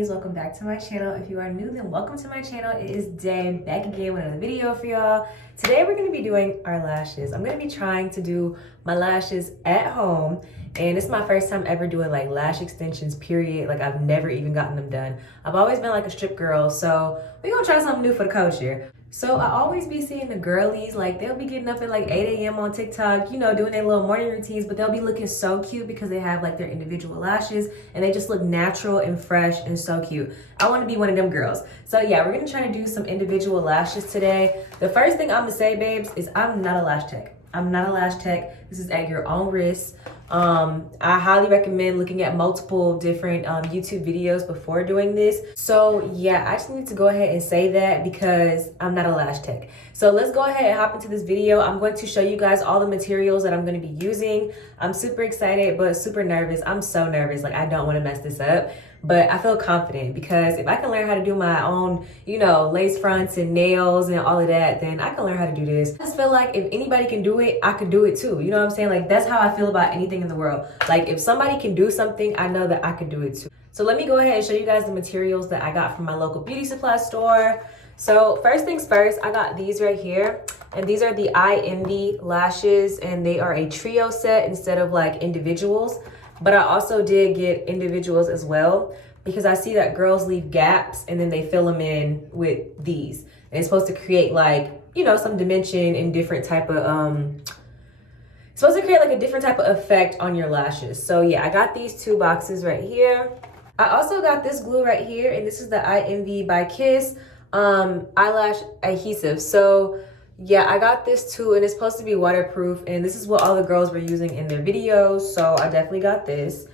bunnies, welcome back to my channel. If you are new, then welcome to my channel. It is Day, back again with another video for y'all. Today we're going to be doing our lashes. I'm going to be trying to do my lashes at home, and it's my first time ever doing like lash extensions, period. Like I've never even gotten them done. I've always been like a strip girl, so we're gonna try something new for the culture. So I always be seeing the girlies, like they'll be getting up at like 8 a.m. on TikTok, you know, doing their little morning routines, but they'll be looking so cute because they have like their individual lashes and they just look natural and fresh and so cute. I want to be one of them girls. So yeah, we're gonna try to do some individual lashes today. The first thing I'm gonna say, babes, is I'm not a lash tech. I'm not a lash tech. This is at your own risk. I highly recommend looking at multiple different YouTube videos before doing this. So yeah, I just need to go ahead and say that because I'm not a lash tech. So let's go ahead and hop into this video. I'm going to show you guys all the materials that I'm going to be using. I'm super excited, but super nervous. I'm so nervous. Like I don't want to mess this up. But I feel confident because if I can learn how to do my own, you know, lace fronts and nails and all of that, then I can learn how to do this. I just feel like if anybody can do it, I can do it too. You know what I'm saying? Like that's how I feel about anything in the world. Like if somebody can do something, I know that I can do it too. So let me go ahead and show you guys the materials that I got from my local beauty supply store. So first things first, I got these right here. And these are the Ienvy lashes, and they are a trio set instead of like individuals. But I also did get individuals as well because I see that girls leave gaps and then they fill them in with these. And it's supposed to create like, you know, some dimension and different type of, it's supposed to create like a different type of effect on your lashes. So yeah, I got these two boxes right here. I also got this glue right here, and this is the Ienvy by Kiss eyelash adhesive. So yeah, I got this too, and it's supposed to be waterproof, and this is what all the girls were using in their videos, so I definitely got this.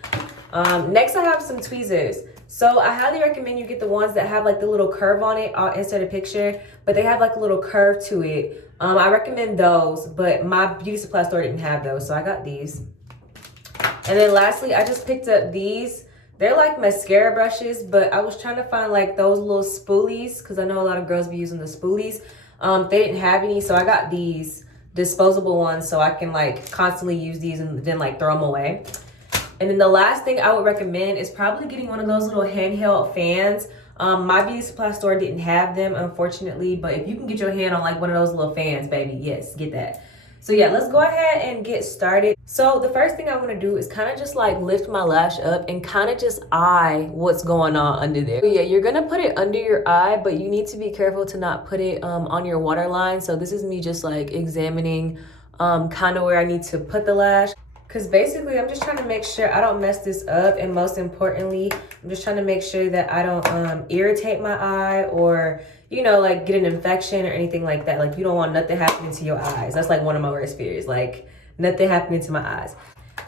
Next I have some tweezers. So I highly recommend you get the ones that have like the little curve on it. I'll insert a picture, but they have like a little curve to it. I recommend those, but my beauty supply store didn't have those, so I got these. And then lastly, I just picked up these. They're like mascara brushes, but I was trying to find like those little spoolies because I know a lot of girls be using the spoolies. They didn't have any, so I got these disposable ones so I can like constantly use these and then like throw them away. And then the last thing I would recommend is probably getting one of those little handheld fans. My beauty supply store didn't have them, unfortunately, but if you can get your hand on like one of those little fans, baby, yes, get that. So yeah, let's go ahead and get started. So the first thing I want to do is kind of just like lift my lash up and kind of just eye what's going on under there. So yeah, you're gonna put it under your eye, but you need to be careful to not put it on your waterline. So this is me just like examining kind of where I need to put the lash. Because basically I'm just trying to make sure I don't mess this up, and most importantly, I'm just trying to make sure that I don't irritate my eye or, you know, like get an infection or anything like that. Like you don't want nothing happening to your eyes. That's like one of my worst fears, like nothing happening to my eyes.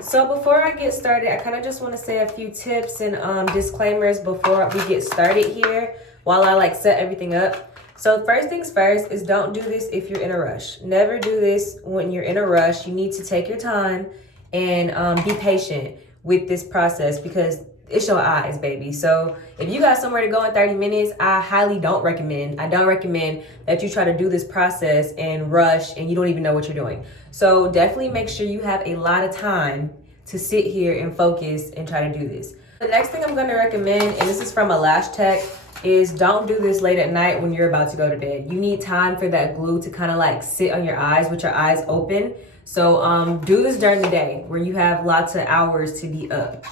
So before I get started, I kind of just want to say a few tips and disclaimers before we get started here while I like set everything up. So first things first is don't do this if you're in a rush. Never do this when you're in a rush. You need to take your time and be patient with this process because it's your eyes, baby. So if you got somewhere to go in 30 minutes, I highly don't recommend. I don't recommend that you try to do this process and rush and you don't even know what you're doing. So definitely make sure you have a lot of time to sit here and focus and try to do this. The next thing I'm going to recommend, and this is from a lash tech, is don't do this late at night when you're about to go to bed. You need time for that glue to kind of like sit on your eyes with your eyes open. So do this during the day where you have lots of hours to be up.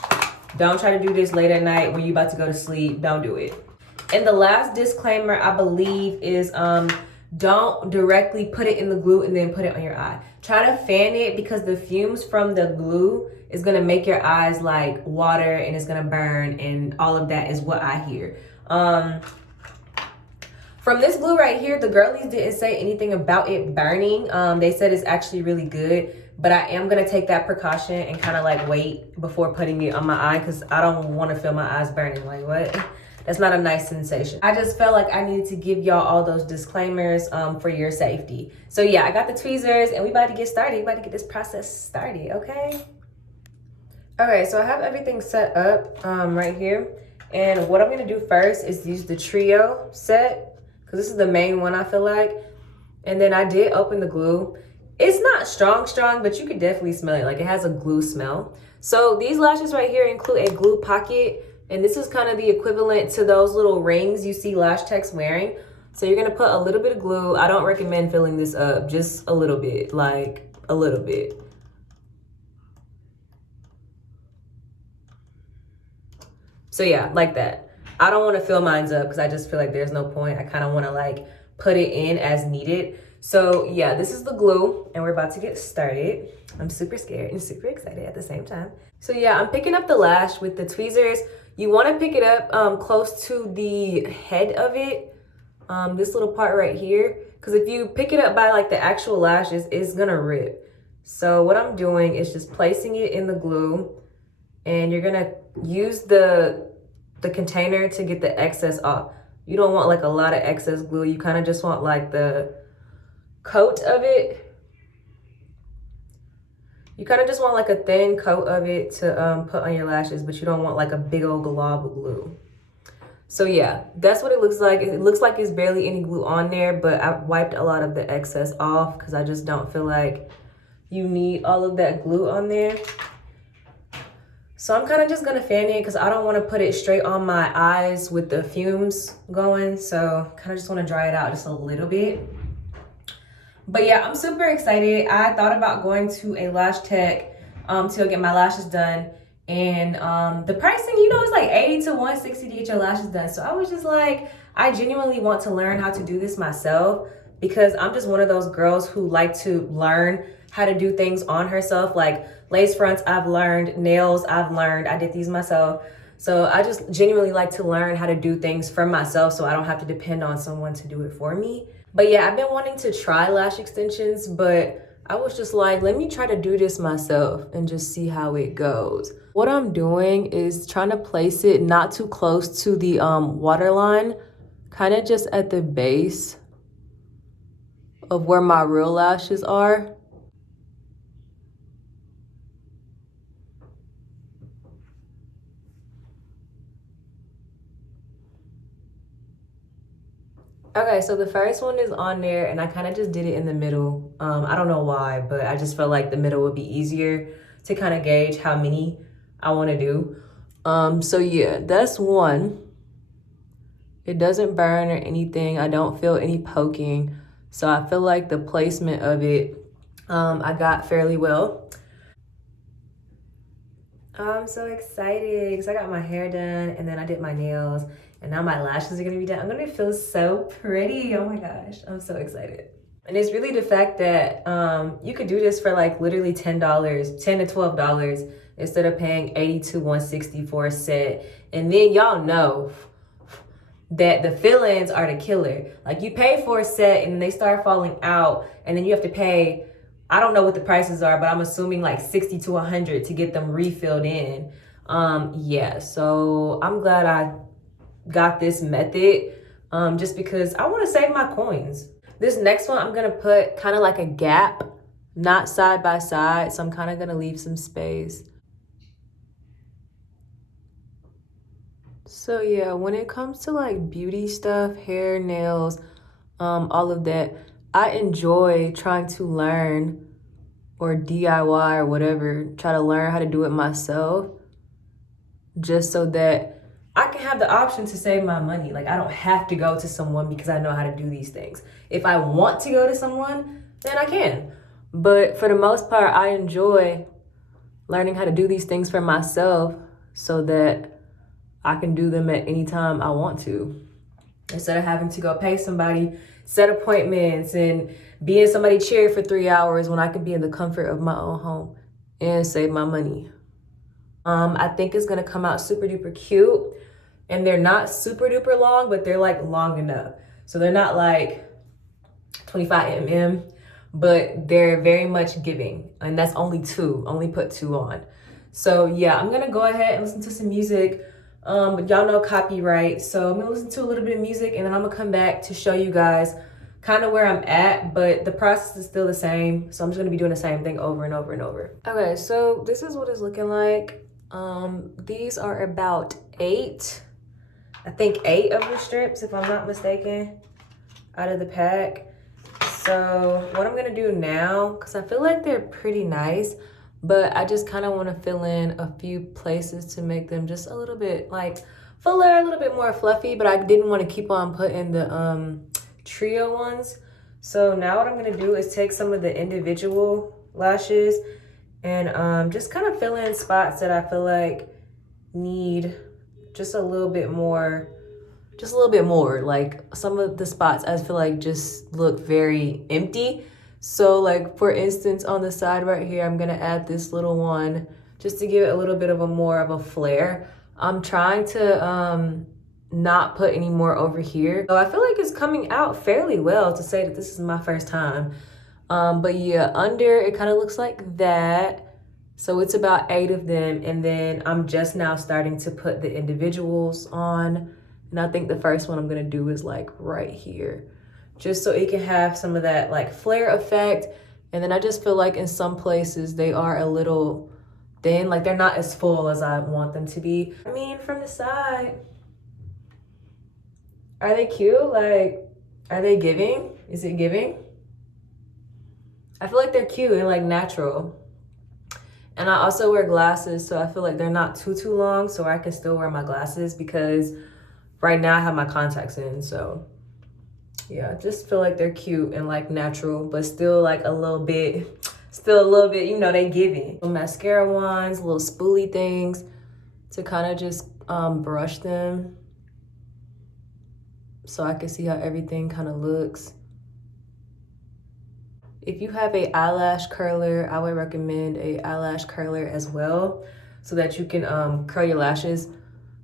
Don't try to do this late at night when you're about to go to sleep. Don't do it. And the last disclaimer, I believe, is don't directly put it in the glue and then put it on your eye. Try to fan it because the fumes from the glue is going to make your eyes like water and it's going to burn, and all of that is what I hear. From this glue right here, the girlies didn't say anything about it burning. They said it's actually really good, but I am gonna take that precaution and kind of like wait before putting it on my eye because I don't want to feel my eyes burning. Like what? That's not a nice sensation. I just felt like I needed to give y'all all those disclaimers for your safety. So yeah, I got the tweezers and we about to get started. We about to get this process started, okay? Okay, so I have everything set up right here. And what I'm gonna do first is use the trio set, because this is the main one I feel like. And then I did open the glue. It's not strong, but you could definitely smell it. Like it has a glue smell. So these lashes right here include a glue pocket And this is kind of the equivalent to those little rings you see Lash Tech's wearing. So you're gonna put a little bit of glue. I don't recommend filling this up, just a little bit, like a little bit. So yeah, like that. I don't wanna fill mine up because I just feel like there's no point. I kind of wanna like put it in as needed. So yeah, this is the glue and we're about to get started. I'm super scared and super excited at the same time. So yeah, I'm picking up the lash with the tweezers. You wanna pick it up close to the head of it, this little part right here. Because if you pick it up by like the actual lashes, it's gonna rip. So what I'm doing is just placing it in the glue, and you're gonna use the container to get the excess off. You don't want like a lot of excess glue. You kind of just want like the coat of it. You kind of just want like a thin coat of it to put on your lashes, but you don't want like a big old glob of glue. So yeah, that's what it looks like. It looks like there's barely any glue on there, but I wiped a lot of the excess off because I just don't feel like you need all of that glue on there. So I'm kind of just gonna fan it because I don't want to put it straight on my eyes with the fumes going. So kind of just want to dry it out just a little bit. But yeah, I'm super excited. I thought about going to a lash tech to get my lashes done. And the pricing, you know, it's like $80 to $160 to get your lashes done. So I was just like, I genuinely want to learn how to do this myself because I'm just one of those girls who like to learn how to do things on herself. Like lace fronts, I've learned. Nails, I've learned. I did these myself. So I just genuinely like to learn how to do things for myself so I don't have to depend on someone to do it for me. But yeah, I've been wanting to try lash extensions, but I was just like, let me try to do this myself and just see how it goes. What I'm doing is trying to place it not too close to the waterline, kind of just at the base of where my real lashes are. Okay, so the first one is on there and I kind of just did it in the middle. I don't know why, but I just felt like the middle would be easier to kind of gauge how many I want to do. So yeah, that's one. It doesn't burn or anything. I don't feel any poking. So I feel like the placement of it, I got fairly well. I'm so excited because I got my hair done and then I did my nails and now my lashes are gonna be done. I'm gonna feel so pretty. Oh my gosh, I'm so excited. And it's really the fact that you could do this for like literally $10, $10 to $12 instead of paying $80 to $160 for a set. And then y'all know that the fill-ins are the killer. Like you pay for a set and they start falling out and then you have to pay, I don't know what the prices are, but I'm assuming like $60 to $100 to get them refilled in. Yeah, so I'm glad I got this method just because I want to save my coins. This next one, I'm gonna put kind of like a gap, not side by side. So I'm kind of gonna leave some space. So yeah, when it comes to like beauty stuff, hair, nails, all of that, I enjoy trying to learn or DIY or whatever, try to learn how to do it myself just so that I can have the option to save my money. Like I don't have to go to someone because I know how to do these things. If I want to go to someone, then I can. But for the most part, I enjoy learning how to do these things for myself so that I can do them at any time I want to. Instead of having to go pay somebody, set appointments, and be in somebody's chair for 3 hours when I can be in the comfort of my own home and save my money. I think it's gonna come out super duper cute. And they're not super duper long, but they're like long enough. So they're not like 25 mm, but they're very much giving. And that's only put two on. So yeah, I'm gonna go ahead and listen to some music. But y'all know copyright. So I'm gonna listen to a little bit of music and then I'm gonna come back to show you guys kind of where I'm at, but the process is still the same. So I'm just gonna be doing the same thing over and over and over. Okay, so this is what it's looking like. These are about 8 of the strips, if I'm not mistaken, out of the pack. So what I'm gonna do now, because I feel like they're pretty nice, but I just kind of want to fill in a few places to make them just a little bit like fuller, a little bit more fluffy, but I didn't want to keep on putting the trio ones. So now what I'm going to do is take some of the individual lashes and just kind of fill in spots that I feel like need just a little bit more, like some of the spots I feel like just look very empty. So like for instance, on the side right here, I'm gonna add this little one just to give it a little bit of a more of a flare. I'm trying to not put any more over here. So I feel like it's coming out fairly well to say that this is my first time. But yeah, under it kind of looks like that. So it's about 8 of them. And then I'm just now starting to put the individuals on. And I think the first one I'm gonna do is like right here, just so it can have some of that like flare effect. And then I just feel like in some places they are a little thin, like they're not as full as I want them to be. I mean, from the side, are they cute? Like, are they giving? Is it giving? I feel like they're cute and like natural. And I also wear glasses, so I feel like they're not too long, so I can still wear my glasses because right now I have my contacts in. So yeah, I just feel like they're cute and like natural, but still like a little bit, you know, they giving. Mascara wands, little spoolie things to kind of just brush them so I can see how everything kind of looks. If you have a eyelash curler, I would recommend a eyelash curler as well so that you can curl your lashes,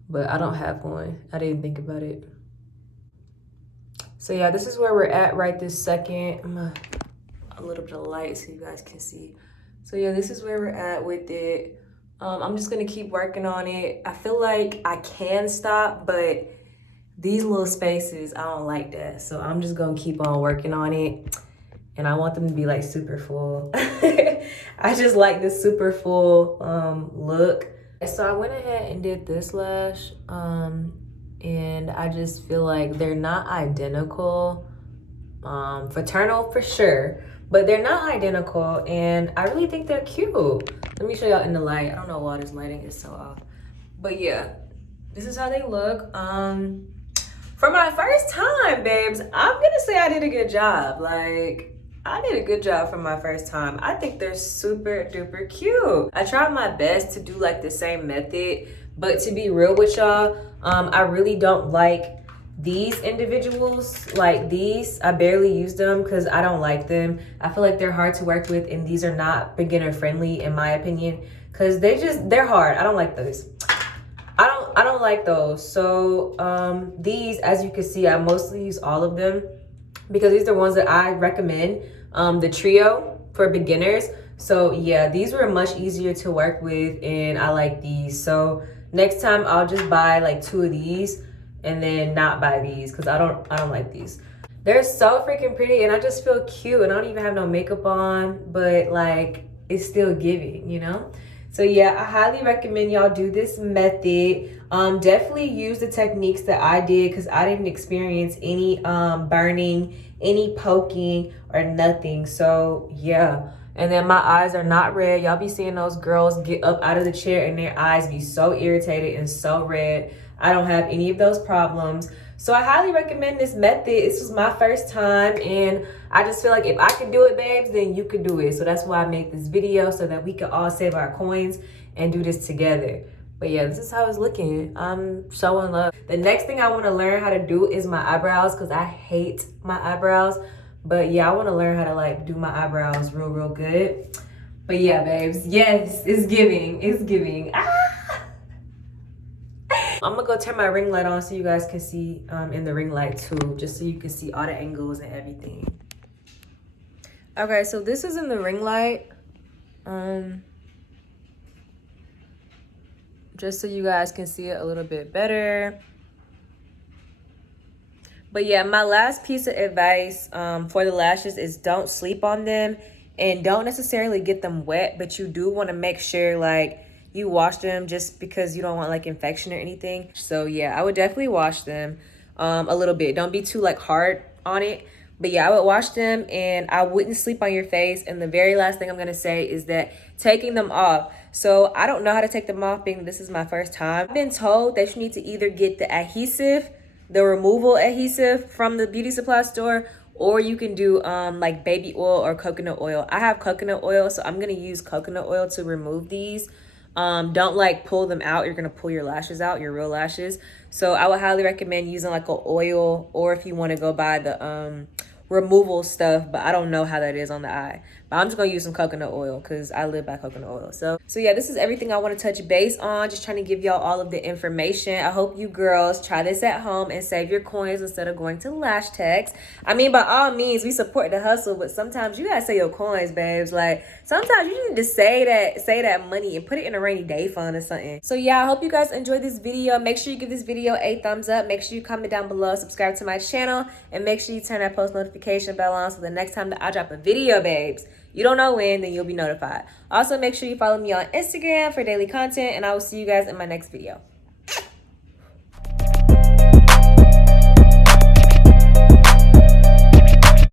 but I don't have one. I didn't think about it. So yeah, this is where we're at right this second. I'm a little bit of light so you guys can see. So yeah, this is where we're at with it. I'm just gonna keep working on it. I feel like I can stop, but these little spaces, I don't like that. So I'm just gonna keep on working on it. And I want them to be like super full. I just like this super full look. So I went ahead and did this lash. And I just feel like they're not identical. Fraternal for sure, but they're not identical. And I really think they're cute. Let me show y'all in the light. I don't know why this lighting is so off. But yeah, this is how they look. For my first time, babes, I'm gonna say I did a good job. Like, I did a good job for my first time. I think they're super duper cute. I tried my best to do like the same method, but to be real with y'all, I really don't like these individuals. Like these, I barely use them because I don't like them. I feel like they're hard to work with, and these are not beginner friendly in my opinion because they're hard. I don't like those. I don't like those. So these, as you can see, I mostly use all of them because these are ones that I recommend. The trio for beginners. So yeah, these were much easier to work with, and I like these. So next time I'll just buy like 2 of these and then not buy these because I don't like these. They're so freaking pretty, and I just feel cute, and I don't even have no makeup on, but like it's still giving, you know? So yeah, I highly recommend y'all do this method. Definitely use the techniques that I did because I didn't experience any burning, any poking or nothing. So yeah. And then my eyes are not red. Y'all be seeing those girls get up out of the chair and their eyes be so irritated and so red. I don't have any of those problems. So I highly recommend this method. This was my first time, and I just feel like if I can do it, babes, then you can do it. So that's why I made this video, so that we can all save our coins and do this together. But yeah, this is how it's looking. I'm so in love. The next thing I want to learn how to do is my eyebrows because I hate my eyebrows. But yeah, I want to learn how to like do my eyebrows real good. But yeah, babes, yes, it's giving. It's giving. Ah! I'm gonna go turn my ring light on so you guys can see in the ring light too, just so you can see all the angles and everything. Okay, so this is in the ring light. Just so you guys can see it a little bit better. But yeah, my last piece of advice for the lashes is don't sleep on them and don't necessarily get them wet, but you do want to make sure like you wash them just because you don't want like infection or anything. So yeah, I would definitely wash them a little bit. Don't be too like hard on it, But yeah, I would wash them and I wouldn't sleep on your face. And the very last thing I'm going to say is that taking them off. So I don't know how to take them off, being this is my first time. I've been told that you need to either get the adhesive, the removal adhesive from the beauty supply store, or you can do like baby oil or coconut oil. I have coconut oil, so I'm going to use coconut oil to remove these. Don't like pull them out. You're gonna pull your lashes out, your real lashes. So I would highly recommend using like an oil, or if you want to go buy the removal stuff, but I don't know how that is on the eye. But I'm just gonna use some coconut oil because I live by coconut oil. So yeah, this is everything I want to touch base on. Just trying to give y'all all of the information. I hope you girls try this at home and save your coins instead of going to Lash Techs. I mean, by all means, we support the hustle, but sometimes you gotta save your coins, babes. Like sometimes you need to save that money and put it in a rainy day fund or something. So yeah, I hope you guys enjoyed this video. Make sure you give this video a thumbs up. Make sure you comment down below, subscribe to my channel, and make sure you turn that post notification bell on so the next time that I drop a video, babes, you don't know when, then you'll be notified. Also, make sure you follow me on Instagram for daily content, and I will see you guys in my next video.